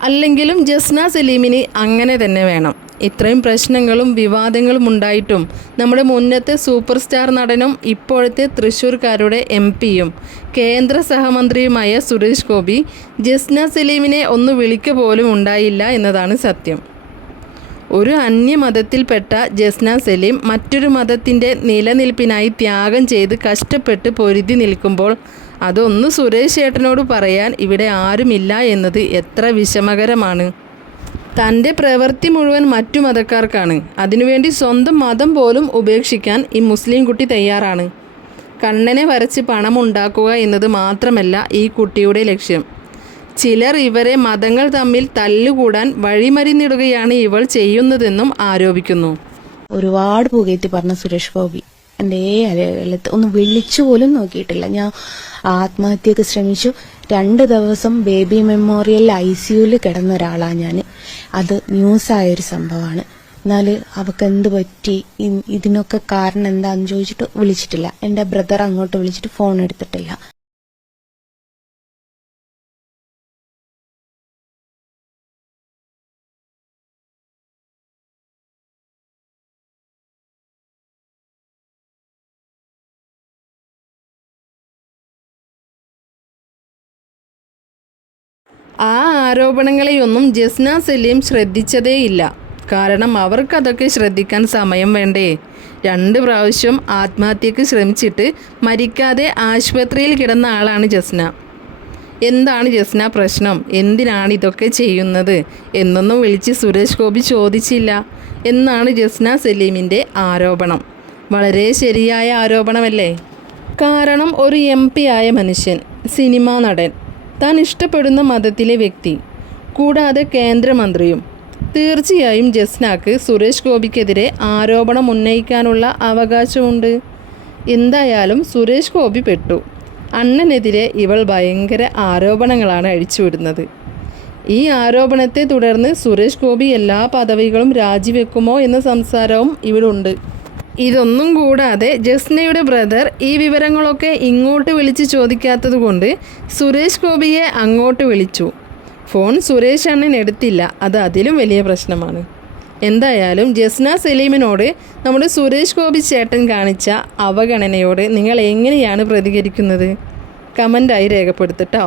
അല്ലെങ്കിലും ജസ്ന സലീമിന് അങ്ങനെ തന്നെ വേണം. ഇത്രയും പ്രശ്നങ്ങളും വിവാദങ്ങളും ഉണ്ടായിട്ടും നമ്മുടെ മുന്നത്തെ സൂപ്പർ സ്റ്റാർ നടനും ഇപ്പോഴത്തെ തൃശ്ശൂർക്കാരുടെ എം പിയും കേന്ദ്ര സഹമന്ത്രിയുമായ സുരേഷ് ഗോപി ജസ്ന സലീമിനെ ഒന്ന് വിളിക്ക പോലും ഉണ്ടായില്ല എന്നതാണ് സത്യം. ഒരു അന്യമതത്തിൽപ്പെട്ട ജസ്ന സലീം മറ്റൊരു മതത്തിന്റെ നിലനിൽപ്പിനായി ത്യാഗം ചെയ്ത് കഷ്ടപ്പെട്ട് പൊരുതി നിൽക്കുമ്പോൾ അതൊന്ന് സുരേഷ് ഏട്ടനോട് പറയാൻ ഇവിടെ ആരുമില്ല എന്നത് എത്ര വിഷമകരമാണ്. തന്റെ പ്രവൃത്തി മുഴുവൻ മറ്റു മതക്കാർക്കാണ്. അതിനുവേണ്ടി സ്വന്തം മതം പോലും ഉപേക്ഷിക്കാൻ ഈ മുസ്ലിം കുട്ടി തയ്യാറാണ്. കണ്ണനെ വരച്ച് പണം ഉണ്ടാക്കുക എന്നത് മാത്രമല്ല ഈ കുട്ടിയുടെ ലക്ഷ്യം. ചിലർ ഇവരെ മതങ്ങൾ തമ്മിൽ തല്ലുകൂടാൻ വഴിമരുന്നിടുകയാണ് ഇവൾ ചെയ്യുന്നതെന്നും ആരോപിക്കുന്നു. ഒരുപാട് പുകയത്തി പറഞ്ഞ സുരേഷ് ഗോപി. എന്റെ അലത്ത് ഒന്ന് വിളിച്ചു പോലും നോക്കിയിട്ടില്ല. ഞാൻ ആത്മഹത്യക്ക് ശ്രമിച്ചു. രണ്ട് ദിവസം ബേബി മെമ്മോറിയൽ ഐ സിയുവിൽ കിടന്ന ഒരാളാണ് ഞാൻ അത് ന്യൂസായൊരു സംഭവമാണ്. എന്നാൽ അവൾക്ക് എന്ത് പറ്റി ഇതിനൊക്കെ കാരണം എന്താന്ന് ചോദിച്ചിട്ട് വിളിച്ചിട്ടില്ല. എന്റെ ബ്രദർ അങ്ങോട്ട് വിളിച്ചിട്ട് ഫോൺ എടുത്തിട്ടില്ല ആ ആരോപണങ്ങളെയൊന്നും ജസ്ന സലീം ശ്രദ്ധിച്ചതേയില്ല. കാരണം അവർക്കതൊക്കെ ശ്രദ്ധിക്കാൻ സമയം വേണ്ടേ. രണ്ട് പ്രാവശ്യം ആത്മഹത്യക്ക് ശ്രമിച്ചിട്ട് മരിക്കാതെ ആശുപത്രിയിൽ കിടന്ന ആളാണ് ജസ്ന. എന്താണ് ജസ്ന പ്രശ്നം? എന്തിനാണ് ഇതൊക്കെ ചെയ്യുന്നത്? എന്നൊന്നും വിളിച്ച് സുരേഷ് ഗോപി ചോദിച്ചില്ല. എന്നാണ് ജസ്ന സലീമിന്റെ ആരോപണം. വളരെ ശരിയായ ആരോപണമല്ലേ? കാരണം ഒരു എം ആയ മനുഷ്യൻ സിനിമാ നടൻ. താൻ ഇഷ്ടപ്പെടുന്ന മതത്തിലെ വ്യക്തി കൂടാതെ കേന്ദ്രമന്ത്രിയും. തീർച്ചയായും ജസ്നാക്ക് സുരേഷ് ഗോപിക്കെതിരെ ആരോപണം ഉന്നയിക്കാനുള്ള അവകാശമുണ്ട്. എന്തായാലും സുരേഷ് ഗോപി പെട്ടു. അണ്ണനെതിരെ ഇവൾ ഭയങ്കര ആരോപണങ്ങളാണ് അഴിച്ചുവിടുന്നത്. ഈ ആരോപണത്തെ തുടർന്ന് സുരേഷ് ഗോപി എല്ലാ പദവികളും രാജിവെക്കുമോ എന്ന സംസാരവും ഇവിടുണ്ട്. ഇതൊന്നും കൂടാതെ ജസ്നയുടെ ബ്രദർ ഈ വിവരങ്ങളൊക്കെ ഇങ്ങോട്ട് വിളിച്ച് ചോദിക്കാത്തത് കൊണ്ട് സുരേഷ് ഗോപിയെ അങ്ങോട്ട് വിളിച്ചു. ഫോൺ സുരേഷ് അണ്ണൻ എടുത്തില്ല. അത് അതിലും വലിയ പ്രശ്നമാണ്. എന്തായാലും ജസ്ന സലീമിനോട് നമ്മുടെ സുരേഷ് ഗോപി ചേട്ടൻ കാണിച്ച അവഗണനയോട് നിങ്ങൾ എങ്ങനെയാണ് പ്രതികരിക്കുന്നത്? കമന്റായി രേഖപ്പെടുത്തട്ടോ